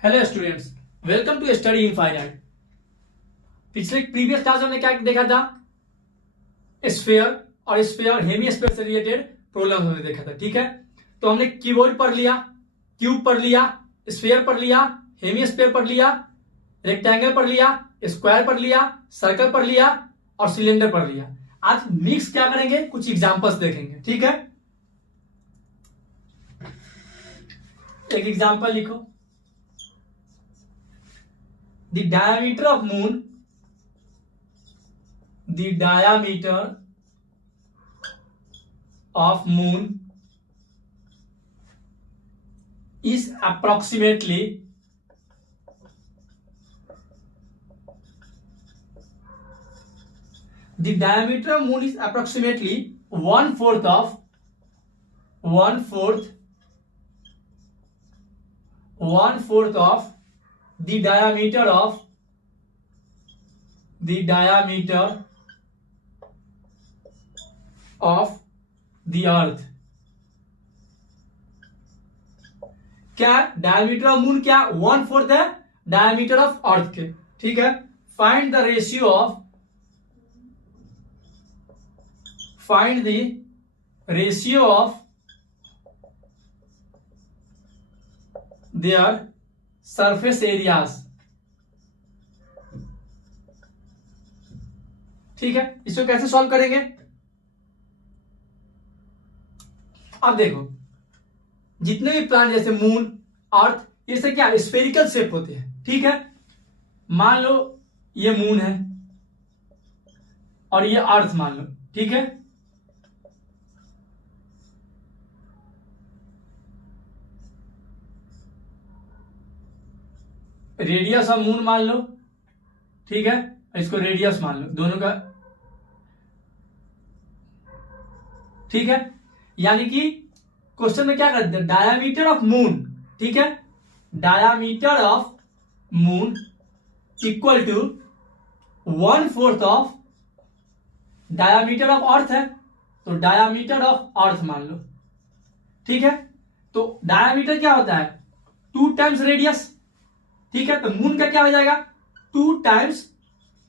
Hello students, welcome to study infinite. पिछले previous class में हमने क्या देखा था? स्फीयर और स्फीयर हेमिस्फीयर से रिलेटेड प्रॉब्लम हमने देखा था। ठीक है, तो हमने कीबोर्ड पढ़ लिया, क्यूब पढ़ लिया, स्फीयर पढ़ लिया, हेमिस्फीयर पढ़ लिया, रेक्टेंगल पढ़ लिया, स्क्वायर पढ़ लिया, सर्कल पढ़ लिया और सिलेंडर पढ़ लिया। आज मिक्स क्या करेंगे, कुछ एग्जांपल्स देखेंगे। ठीक है, एक एग्जांपल लिखो। The diameter of moon is approximately 1/4 of the diameter of the earth। क्या डायमीटर ऑफ मून क्या 1/4 है डायमीटर ऑफ अर्थ के। ठीक है, find the ratio of their surface areas. ठीक है, इसको कैसे सॉल्व करेंगे? अब देखो, जितने भी प्लान जैसे मून, अर्थ, ये सब क्या स्फेरिकल शेप होते हैं। ठीक है, मान लो ये मून है और ये अर्थ मान लो। ठीक है, रेडियस ऑफ मून मान लो। ठीक है, इसको रेडियस मान लो दोनों का। ठीक है, यानी कि क्वेश्चन में क्या करते हैं, डायामीटर ऑफ मून। ठीक है, diameter of moon equal to 1/4 of diameter of earth है, तो डायामीटर ऑफ अर्थ मान लो। ठीक है, तो डायामीटर क्या होता है 2 टाइम्स रेडियस। ठीक है, तो मून का क्या हो जाएगा 2 टाइम्स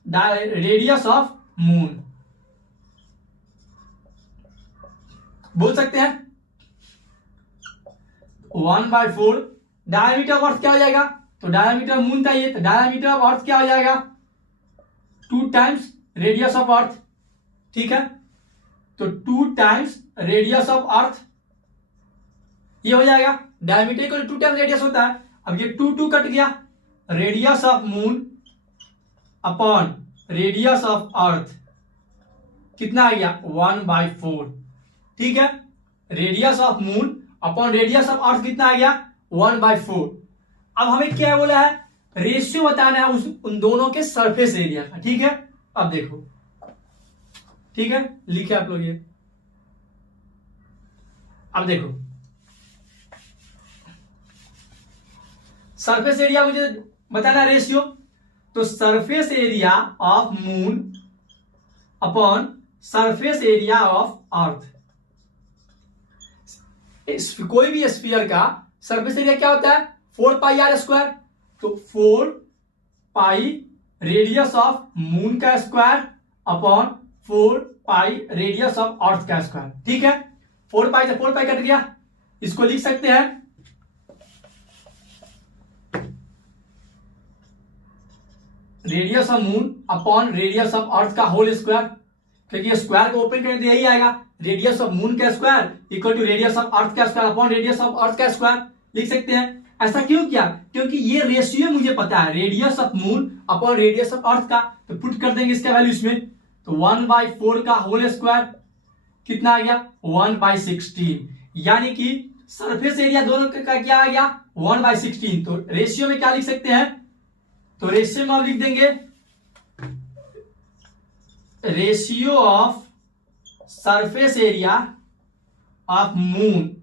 रेडियस ऑफ मून। बोल सकते हैं 1/4 डायमीटर ऑफ अर्थ क्या हो जाएगा, तो डायमीटर ऑफ मून चाहिए, तो डायमीटर ऑफ अर्थ क्या हो जाएगा 2 टाइम्स रेडियस ऑफ अर्थ। ठीक है, तो 2 टाइम्स रेडियस ऑफ अर्थ ये हो जाएगा। डायमीटर को 2 टाइम्स रेडियस होता है। अब ये 2 कट गया, radius of moon upon radius of earth कितना आ गया 1/4। ठीक है, radius of moon upon radius of earth कितना आ गया 1/4। अब हमें क्या बोला है, रेशियो बताना है उन दोनों के सरफेस एरिया का। ठीक है, अब देखो, ठीक है, लिखे आप लोग ये। अब देखो, सरफेस एरिया मुझे बताना रेशियो, तो surface area of moon upon surface area of अर्थ। कोई भी स्फीयर का सरफेस एरिया क्या होता है 4πr², तो 4π रेडियस ऑफ मून का square upon 4π radius of earth का स्क्वायर। ठीक है, 4π से 4π कट गया, इसको लिख सकते हैं radius of moon upon radius of earth का होल स्क्वायर, क्योंकि स्क्वायर को ओपन करें तो यही आएगा, रेडियस ऑफ मून का square equal to radius of earth का square upon radius of earth का स्क्वायर। लिख सकते हैं। ऐसा क्यों किया, क्योंकि ये रेशियो मुझे पता है radius of moon upon radius of earth का, तो पुट कर देंगे इसका वैल्यू इसमें, तो 1/4 का होल स्क्वायर कितना आ गया 1/16, यानी कि सरफेस एरिया दोनों का क्या आ गया 1/16। तो रेशियो में क्या लिख सकते हैं, तो रेशियो में आप लिख देंगे ratio of surface area of moon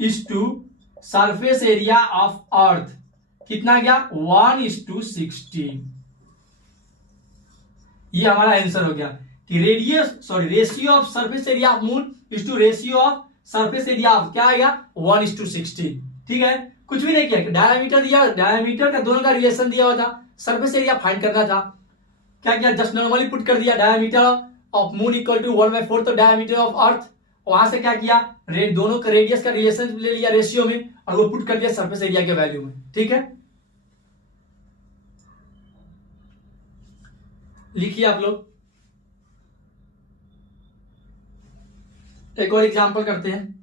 is to surface area of earth कितना गया 1:16। ये हमारा आंसर हो गया कि ratio of surface area of moon is to ratio of surface area of क्या आएगा 1:16। ठीक है, कुछ भी नहीं किया, डायमीटर दिया, डायमीटर का दोनों का रिलेशन दिया हुआ था, सरफेस एरिया फाइंड करना था। क्या किया, जस्ट नॉर्मली पुट कर दिया diameter of moon equal to 1/4 तो डायमीटर ऑफ अर्थ। वहां से क्या किया, दोनों का रेडियस का रिलेशन ले लिया रेशियो में और वो पुट कर दिया सरफेस एरिया के वैल्यू में। ठीक है, लिखिए आप लोग। एक और एग्जांपल करते हैं।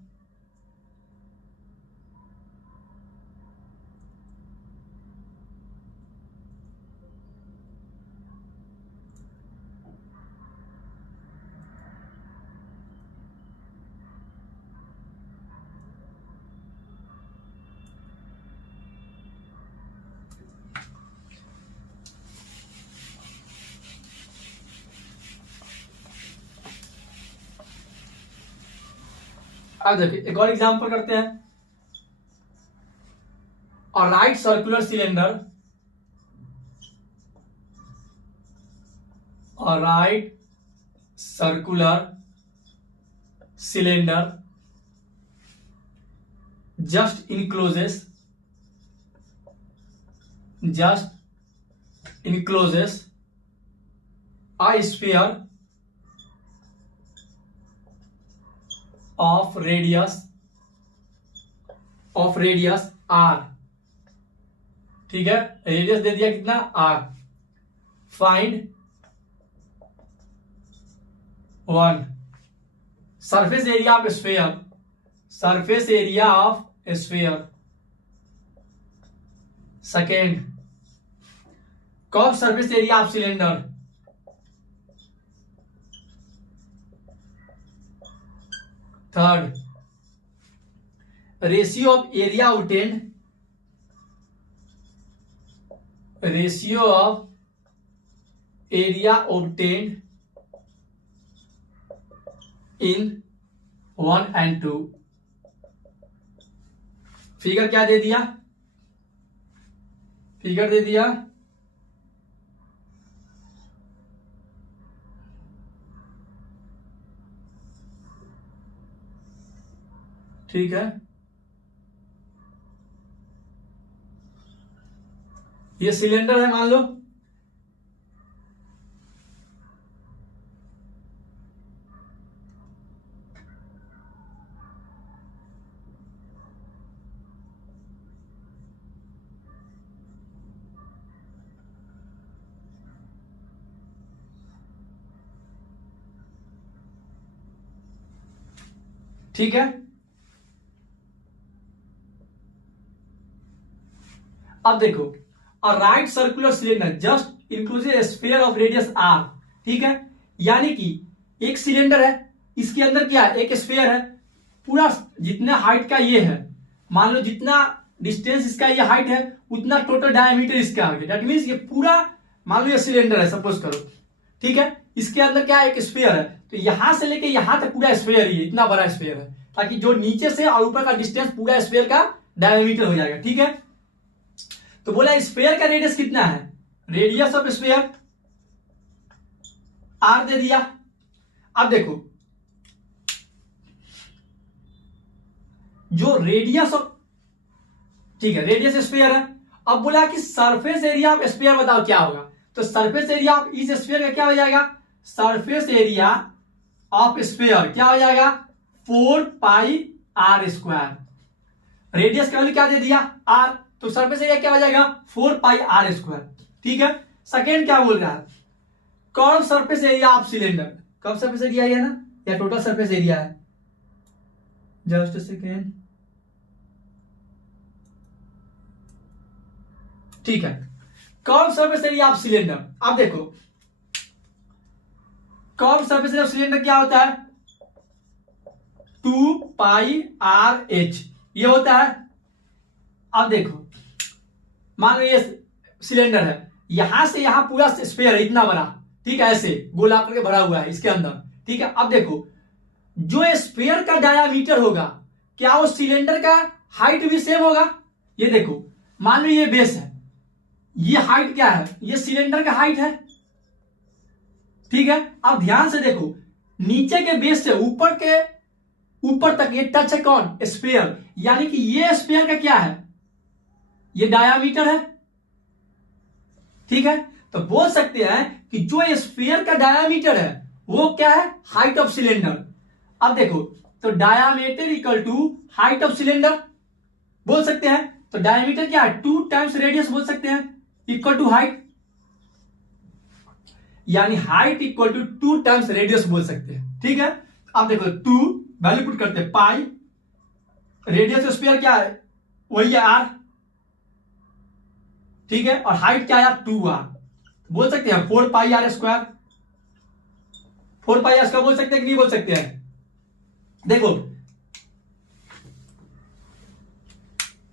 अब देखिए एक और एग्जांपल करते हैं। और राइट सर्कुलर सिलेंडर, और right circular cylinder just encloses a sphere of radius r। ठीक है, रेडियस दे दिया कितना, r। Find 1 surface area of sphere, surface area of sphere. Second, curve surface area of cylinder. Third, ratio of area obtained, ratio of area obtained in 1 and 2। Figure क्या दे दिया, figure दे दिया ठीक है, ये सिलेंडर है मान लो, ठीक है। अब देखो, a right circular cylinder just inclusive sphere of radius r। ठीक है, यानी कि एक सिलेंडर है, इसके अंदर क्या है, एक स्फीयर है, पूरा जितना हाइट का ये है, मान लो जितना डिस्टेंस इसका ये हाइट है उतना टोटल डायमीटर इसका आ गया। दैट मींस ये पूरा मान लो ये सिलेंडर है सपोज करो, ठीक है, इसके अंदर क्या है, एक स्फीयर है, तो यहां से लेके यहां तक पूरा स्फीयर ही है, इतना बड़ा स्फीयर है, ताकि जो नीचे से और ऊपर का डिस्टेंस पूरा स्फीयर का डायमीटर हो जाएगा। ठीक है, तो बोला स्फीयर का रेडियस कितना है, रेडियस ऑफ स्फीयर आर दे दिया। अब देखो जो रेडियस ऑफ, ठीक है, रेडियस स्फीयर है, अब बोला कि सरफेस एरिया ऑफ स्फीयर बताओ क्या होगा, तो सरफेस एरिया ऑफ इस स्फीयर का क्या हो जाएगा, सरफेस एरिया ऑफ स्फीयर क्या हो जाएगा, 4 पाई आर स्क्वायर। रेडियस का वैल्यू क्या दे दिया, आर, तो सरफेस एरिया क्या हो जाएगा, 4 पाई आर स्क्वायर। ठीक है, सेकेंड क्या बोल रहा है, curve surface area of cylinder, curve surface area है ना, या टोटल सरफेस एरिया है, जस्ट सेकेंड, ठीक है, curve surface area of cylinder. अब देखो curve surface area of cylinder क्या होता है, 2 पाई आर एच ये होता है। अब देखो मान लो ये सिलेंडर है, यहां से यहां पूरा स्फीयर है इतना बड़ा, ठीक है, ऐसे गोला करके भरा हुआ है इसके अंदर। ठीक है, अब देखो जो स्फीयर का डायामीटर होगा क्या वो सिलेंडर का हाइट भी सेम होगा। ये देखो मान लो ये बेस है, ये हाइट क्या है, ये सिलेंडर का हाइट है। ठीक है, अब ध्यान से देखो नीचे के बेस से ऊपर तक ये टच है कौन, स्फीयर, यानी कि ये स्फीयर का क्या है, ये डायामीटर है, ठीक है। तो बोल सकते हैं कि जो स्फीयर का डायामीटर है वो क्या है, हाइट ऑफ सिलेंडर। अब देखो, तो diameter equal to height of cylinder बोल सकते हैं। तो डायमीटर क्या है, 2 टाइम्स रेडियस बोल सकते हैं, इक्वल टू हाइट, यानी height equal to 2 times radius बोल सकते हैं, ठीक है। अब देखो 2 वैल्यू पुट करते हैं, पाई रेडियस स्क्वायर क्या है, वही है आर, ठीक है। और हाइट क्या है, 2r बोल सकते हैं, 4 pi r square, 4 pi r square बोल सकते हैं कि नहीं बोल सकते हैं। देखो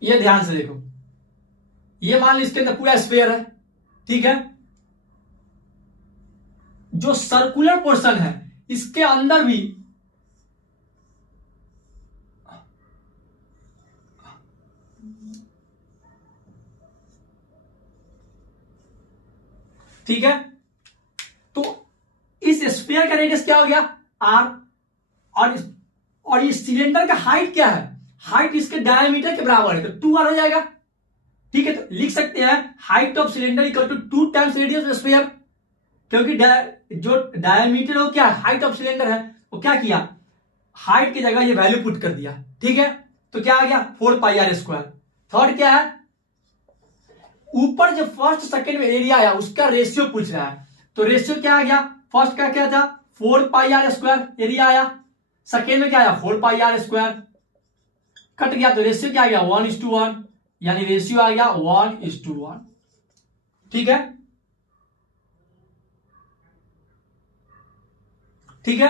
ये ध्यान से देखो, ये मान लो इसके अंदर पूरा स्फीयर है, ठीक है। जो सर्कुलर पोर्शन है इसके अंदर भी ठीक है, तो इस स्फीयर का रेडियस क्या हो गया, आर, और इस सिलेंडर का हाइट क्या है, हाइट इसके डायमीटर के बराबर है, तो 2r हो जाएगा, ठीक है। तो लिख सकते हैं height of cylinder equal to 2 times radius of sphere, क्योंकि जो डायमीटर हो क्या हाइट ऑफ सिलेंडर है, वो क्या किया, हाइट की जगह ये वैल्यू पुट कर दिया, ठीक है। तो क्या आ गया, 4 पाई आर स्क्वायर। थर्ड क्या है, ऊपर जो फर्स्ट सेकंड में एरिया आया उसका रेशियो पूछ रहा है, तो रेशियो क्या आ गया, फर्स्ट का क्या था, 4 पाई आर स्क्वायर एरिया आया, सेकेंड में क्या आया, 4 पाई आर स्क्वायर, कट गया, तो रेशियो क्या आ गया, 1:1, यानी रेशियो आ गया 1:1, ठीक है, ठीक है।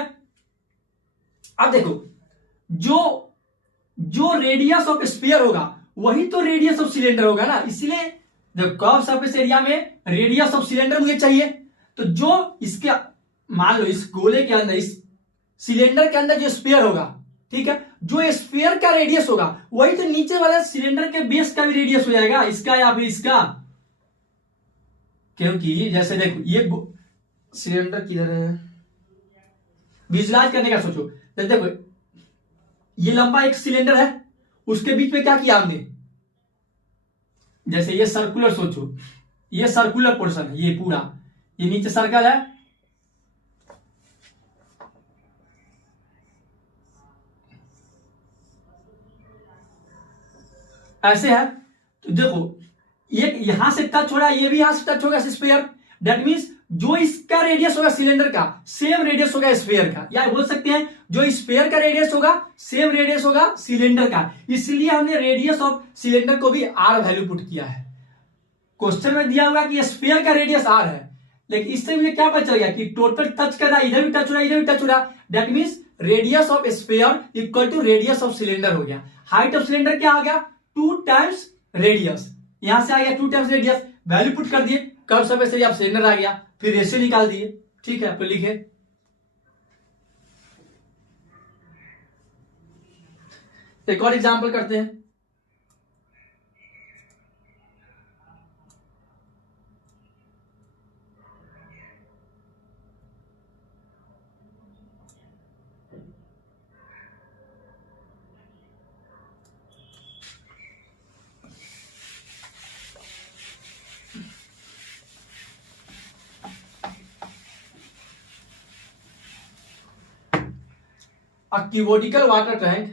अब देखो, जो जो रेडियस ऑफ स्फीयर होगा वही तो रेडियस ऑफ सिलेंडर होगा ना, इसलिए द कर्व सरफेस एरिया में रेडियस ऑफ सिलेंडर मुझे चाहिए। तो जो इसके मान लो इस गोले के अंदर, इस सिलेंडर के अंदर जो स्फीयर होगा, ठीक है, जो स्फीयर का रेडियस होगा वही तो नीचे वाला सिलेंडर के बेस का भी रेडियस हो जाएगा, इसका या फिर इसका, क्योंकि जैसे देखो ये सिलेंडर किधर है, विजुलाइज करने का सोचो, देखो ये लंबा एक सिलेंडर है, उसके बीच में क्या किया हमने, जैसे ये सर्कुलर सोचो, ये सर्कुलर पोर्शन है, ये पूरा, ये नीचे सर्कल है, ऐसे है। तो देखो ये यहां से टच हो रहा है, ये भी यहां से टच होगा स्फीयर, दैट मींस जो इसका रेडियस होगा सिलेंडर का सेम रेडियस होगा स्फीयर का, या बोल सकते हैं जो स्फीयर का रेडियस होगा सेम रेडियस होगा सिलेंडर का, इसलिए हमने रेडियस ऑफ सिलेंडर को भी आर वैल्यू पुट किया है। क्वेश्चन में दिया हुआ कि स्फीयर का रेडियस आर है, लेकिन इससे मुझे क्या पता चल गया कि टोटल टच कर रहा है, इधर भी टच हो रहा है, इधर भी टच हो रहा है, that means radius of sphere equal to radius of cylinder हो गया। हाइट ऑफ सिलेंडर क्या आ गया, 2 टाइम्स रेडियस, यहां से आ गया 2 टाइम्स रेडियस, वैल्यू पुट कर दिए, curve surface area of cylinder आ गया, फिर रेशियो निकाल दिए, ठीक है। तो लिखे एक और एग्जांपल करते हैं, a cubical water tank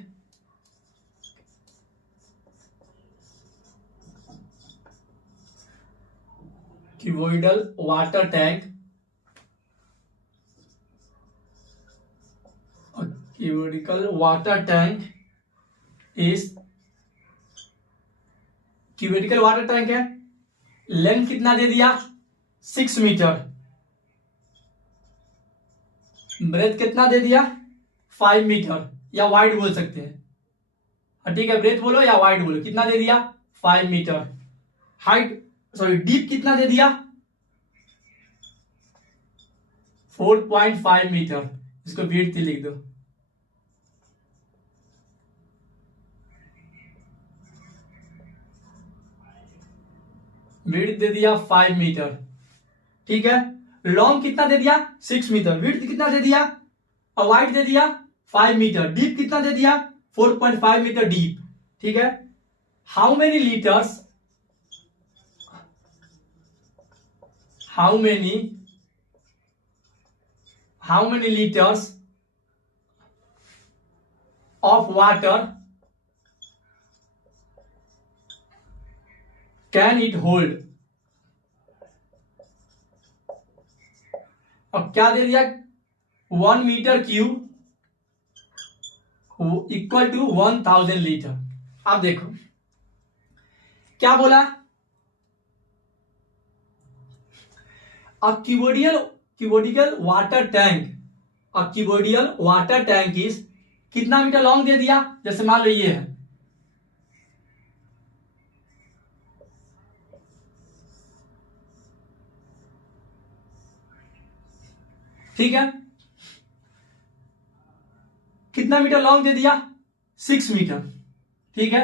cuboidal water tank, a cubical water tank is, cubical water tank है, लेंथ कितना दे दिया 6 मीटर, ब्रेथ कितना दे दिया 5 मीटर, या वाइड बोल सकते हैं, ठीक है, ब्रेथ बोलो या वाइड बोलो, कितना दे दिया 5 मीटर, हाइट सॉरी डीप कितना दे दिया 4.5 मीटर, इसको विड्थ लिख दो, विड्थ दे दिया 5 मीटर, ठीक है। लॉन्ग कितना दे दिया 6 मीटर, विड्थ कितना दे दिया, और वाइड दे दिया 5 मीटर, डीप कितना दे दिया 4.5 मीटर डीप, ठीक है। How many litres how many liters of water can it hold? अब क्या दे दिया, 1 metre cube equal to 1000 litre. अब देखो क्या बोला, क्यूबोडियल वाटर टैंक इज कितना मीटर लॉन्ग दे दिया, जैसे मान लो ये है, ठीक है, कितना मीटर लॉन्ग दे दिया, 6 मीटर, ठीक है,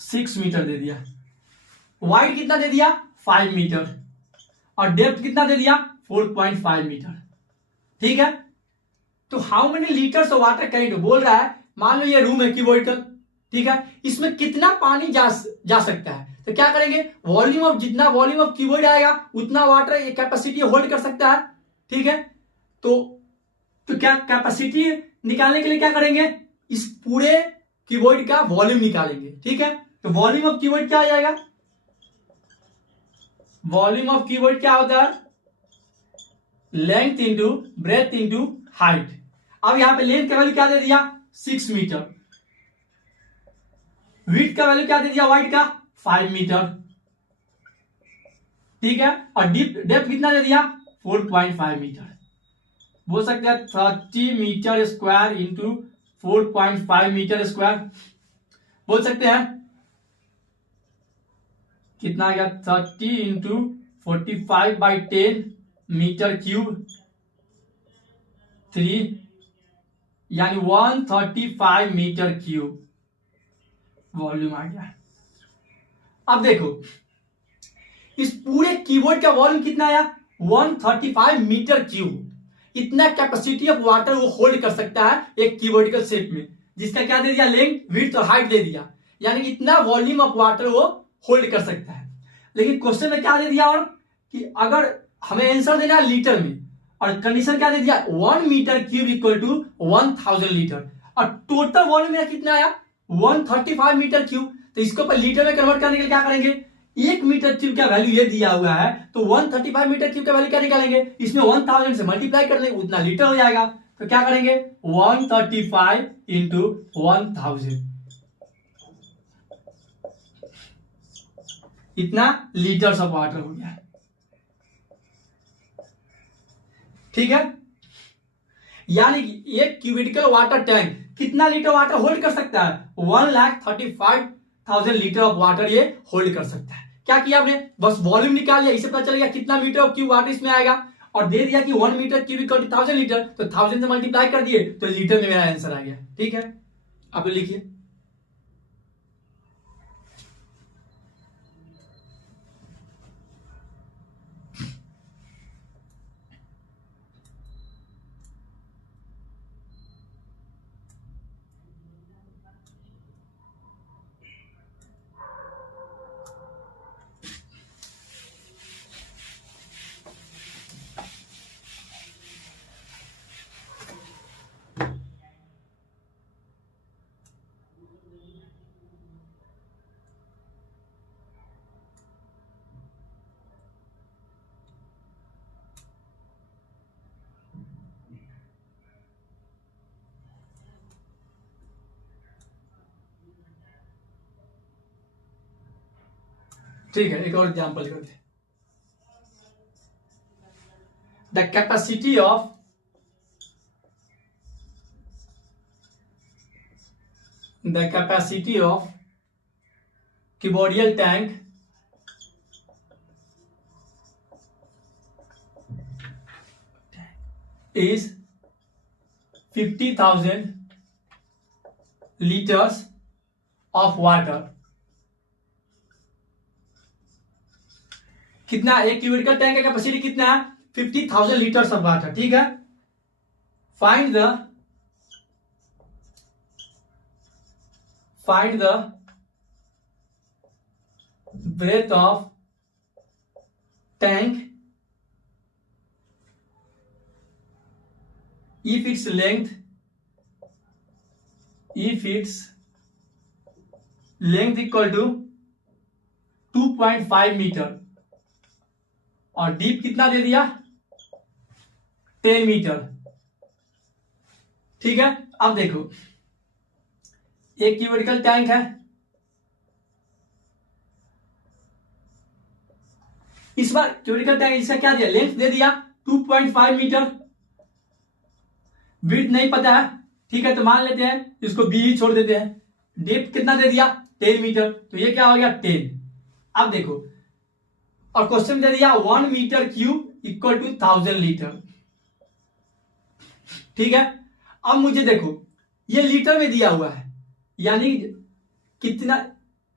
6 मीटर दे दिया। वाइड कितना दे दिया, 5 मीटर, और डेप्थ कितना दे दिया, 4.5 मीटर, ठीक है। तो how many litres of water can, बोल रहा है, मान लो ये रूम है क्यूबोइडल, ठीक है, इसमें कितना पानी जा सकता है, तो क्या करेंगे, जितना वॉल्यूम ऑफ क्यूबोइड आएगा उतना वाटर ये कैपेसिटी होल्ड कर सकता है, ठीक है। तो क्या कैपेसिटी निकालने के लिए क्या करेंगे, इस पूरे क्यूबोइड का वॉल्यूम निकालेंगे, ठीक है। तो वॉल्यूम ऑफ क्यूबोइड क्या आ जाएगा, वॉल्यूम ऑफ क्यूबोइड क्या होता है, length into breadth into height. अब यहां पे लेंथ का वैल्यू क्या दे दिया, 6 मीटर, विड्थ का वैल्यू क्या दे दिया वाइड का, 5 मीटर, ठीक है, और डेप्थ कितना दे दिया, 4.5 मीटर। बोल सकते हैं 30 metre square into 4.5 metre square, बोल सकते हैं कितना आ गया, 30 इंटू 45/10 मीटर क्यूब, 3 यानी 135 मीटर क्यूब वॉल्यूम आ गया। अब देखो इस पूरे कीबोर्ड का वॉल्यूम कितना आया, 135 मीटर क्यूब। इतना कैपेसिटी ऑफ वाटर वो होल्ड कर सकता है एक कीबोर्डिकल शेप में, जिसका क्या दे दिया, लेंथ विड्थ और हाइट दे दिया, यानी इतना वॉल्यूम ऑफ वाटर वो होल्ड कर सकता है। लेकिन क्वेश्चन में क्या दे दिया, और कि अगर हमें आंसर देना है लीटर में, और कंडीशन क्या दे दिया, 1 metre cube equal to 1000 litre, और टोटल वॉल्यूम मेरा कितना आया, 135 मीटर क्यूब। तो इसको पर लीटर में कन्वर्ट करने के लिए क्या करेंगे, 1 मीटर क्यूब का वैल्यू ये दिया हुआ है, तो 135 मीटर क्यूब का वैल्यू क्या निकालेंगे, इसमें 1000 से मल्टीप्लाई कर देंगे, उतना लीटर हो जाएगा। तो क्या करेंगे, 135 इंटू 1000, इतना लीटर्स ऑफ वाटर हो गया, ठीक है। यानी कि एक क्यूबिकल वाटर टैंक कितना लीटर वाटर होल्ड कर सकता है, 1,35,000 लीटर ऑफ वाटर ये होल्ड कर सकता है। क्या किया आपने, बस वॉल्यूम निकाल लिया, इससे पता चलेगा कितना मीटर ऑफ क्यूब वाटर इसमें आएगा, और दे दिया कि 1 metre cube equal to 1000 litre, तो 1000 से मल्टीप्लाई कर दिए तो लीटर में मेरा आंसर आ गया, ठीक है। आप लिखिए, ठीक है, एक और एग्जांपल करते हैं। The capacity of cuboidal tank is 50,000 liters of water। कितना, एक क्यूबिकल टैंक का कैपेसिटी कितना है, 50,000 लीटर्स ऑफ वाटर, ठीक है। Find the breadth of tank if its length equal to 2.5 metre और डीप कितना दे दिया 10 मीटर। ठीक है, अब देखो एक क्यूबिकल टैंक है, इस बार क्यूबिकल टैंक इसका क्या दिया, लेंथ दे दिया 2.5 मीटर, विड्थ नहीं पता है। ठीक है, तो मान लेते हैं इसको बी ही छोड़ देते हैं। डेप्थ कितना दे दिया 10 मीटर, तो ये क्या हो गया 10। अब देखो और क्वेश्चन दे दिया 1 metre cube equal to 1000 litre. ठीक है, अब मुझे देखो ये लीटर में दिया हुआ है, यानी कितना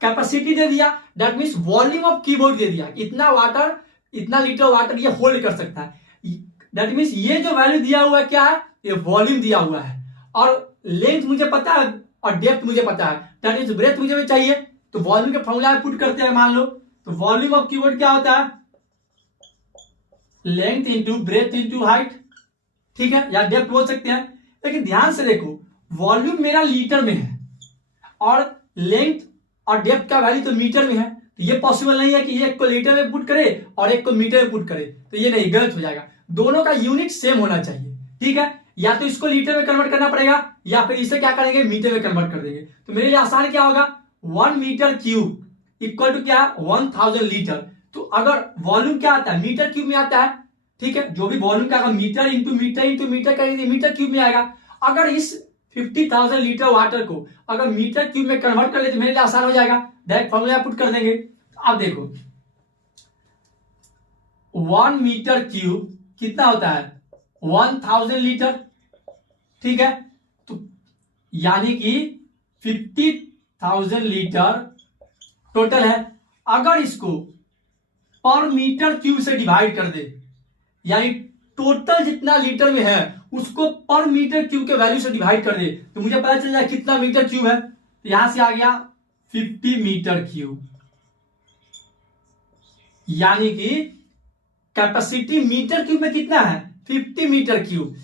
कैपेसिटी दे दिया, that means volume of cuboid दे दिया, इतना वाटर, इतना लीटर वाटर ये होल्ड कर सकता है। दैट मीन्स ये जो वैल्यू दिया हुआ है क्या है, ये वॉल्यूम दिया हुआ है, और लेंथ मुझे पता है और डेप्थ मुझे पता है, दैट मीन्स ब्रेथ मुझे भी चाहिए, तो वॉल्यूम के फॉर्मूला में पुट करते हैं। मान लो तो वॉल्यूम ऑफ कीबोर्ड क्या होता है, length into breadth into height. ठीक है, या डेप्थ बोल सकते हैं, लेकिन ध्यान से देखो वॉल्यूम मेरा लीटर में है और लेंथ और डेप्थ का वैल्यू तो मीटर में है, तो ये पॉसिबल नहीं है कि ये एक को लीटर में पुट करे और एक को मीटर में पुट करे, तो ये नहीं, गलत हो जाएगा। दोनों का यूनिट सेम होना चाहिए। ठीक है, या तो इसको लीटर में कन्वर्ट करना पड़ेगा या फिर इसे क्या करेंगे मीटर में कन्वर्ट कर देंगे। तो मेरे लिए आसान क्या होगा, 1 मीटर क्यूब इक्वल टू क्या 1000 लीटर। तो अगर वॉल्यूम क्या आता है मीटर क्यूब में आता है, ठीक है, जो भी वॉल्यूम का मीटर इंटू मीटर करेंगे मीटर क्यूब में आएगा। अगर इस 50,000 लीटर वाटर को अगर मीटर क्यूब में कन्वर्ट कर ले तो मेरे लिए आसान हो जाएगा, डायरेक्ट फॉर्मूला पुट कर देंगे। अब देखो 1 मीटर क्यूब कितना होता है 1000 लीटर। ठीक है, तो यानी कि 50,000 लीटर टोटल है। अगर इसको पर मीटर क्यूब से डिवाइड कर दे, यानी टोटल जितना लीटर में है उसको पर मीटर क्यूब के वैल्यू से डिवाइड कर दे, तो मुझे पता चल जाए कितना मीटर क्यूब है। तो यहां से आ गया 50 मीटर क्यूब, यानी कि कैपेसिटी मीटर क्यूब में कितना है 50 मीटर क्यूब।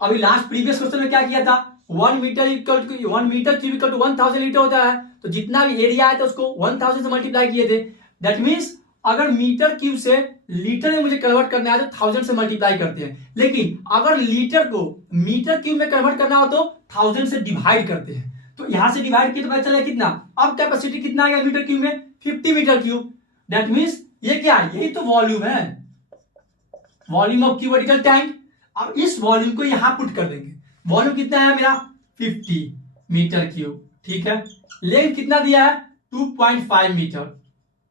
अभी लास्ट प्रीवियस क्वेश्चन में क्या किया था, 1 metre cube equal to 1000 litre होता है, तो जितना भी एरिया है तो उसको 1000 से मल्टीप्लाई किए थे। दैट मीन्स अगर मीटर क्यूब से लीटर में मुझे कन्वर्ट करना है तो 1000 से मल्टीप्लाई करते हैं, लेकिन अगर लीटर को मीटर क्यूब में कन्वर्ट करना हो तो 1000 से डिवाइड करते हैं। तो यहां से डिवाइड किया तो पता चला कितना, अब कैपेसिटी कितना आ गया मीटर क्यूब में 50 मीटर क्यूब। दैट मीन्स ये क्या है, यही तो वॉल्यूम है, वॉल्यूम ऑफ क्यूबिकल टैंक। अब इस वॉल्यूम को यहां पुट कर देंगे, वॉल्यूम कितना है मेरा 50 मीटर क्यूब। ठीक है, लेंथ कितना दिया है 2.5 मीटर।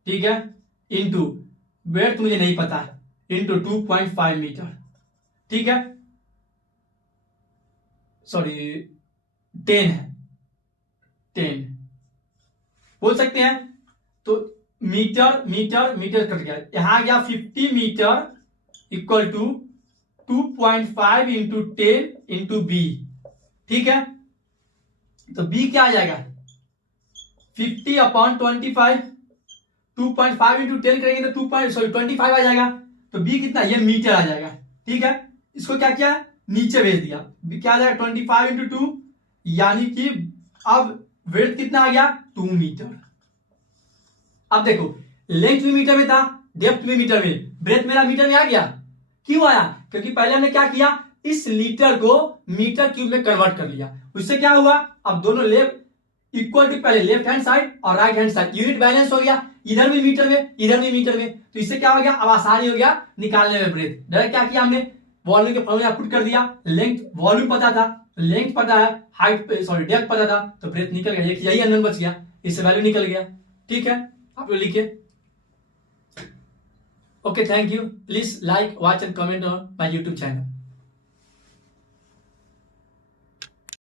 ठीक है, इंटू वेट मुझे नहीं पता है इंटू 2.5 मीटर। ठीक है, सॉरी 10 है, 10 बोल सकते हैं। तो मीटर मीटर मीटर कट गया, यहां गया 50 metre equal to 2.5 into 10 into B. ठीक है, तो बी क्या आ जाएगा 50/25, 2.5 इंटू 10 करेंगे तो 25 आ जाएगा। तो बी कितना, ये मीटर आ जाएगा। ठीक है, इसको क्या किया नीचे भेज दिया, बी क्या आ जाएगा 25 इंटू 2, यानी कि अब विड्थ कितना आ गया 2 मीटर। अब देखो लेंथ भी मीटर में था, डेप्थ भी मीटर में, ब्रेथ मेरा मीटर में आ गया। क्यों आया, क्योंकि पहले हमने क्या किया, इस लीटर को मीटर क्यूब में कन्वर्ट कर लिया। उससे क्या हुआ, अब दोनों लेफ्ट इक्वल टू, पहले लेफ्ट हैंड साइड और right hand side unit balance हो गया, इधर भी मीटर में इधर भी मीटर में। तो इससे क्या हो गया, अब आसानी हो गया निकालने में ब्रेथ। डायरेक्ट क्या किया हमने, वॉल्यूम के फॉर्मूला पुट कर दिया, लेंथ वॉल्यूम पता था, लेंथ पता है, हाइट सॉरी डेप्थ पता था, तो ब्रेथ निकल गया, यही अननोन बच गया, इससे वैल्यू निकल गया। ठीक है, आप लोग लिखिए। Okay, thank you. Please like, watch and comment on my YouTube channel.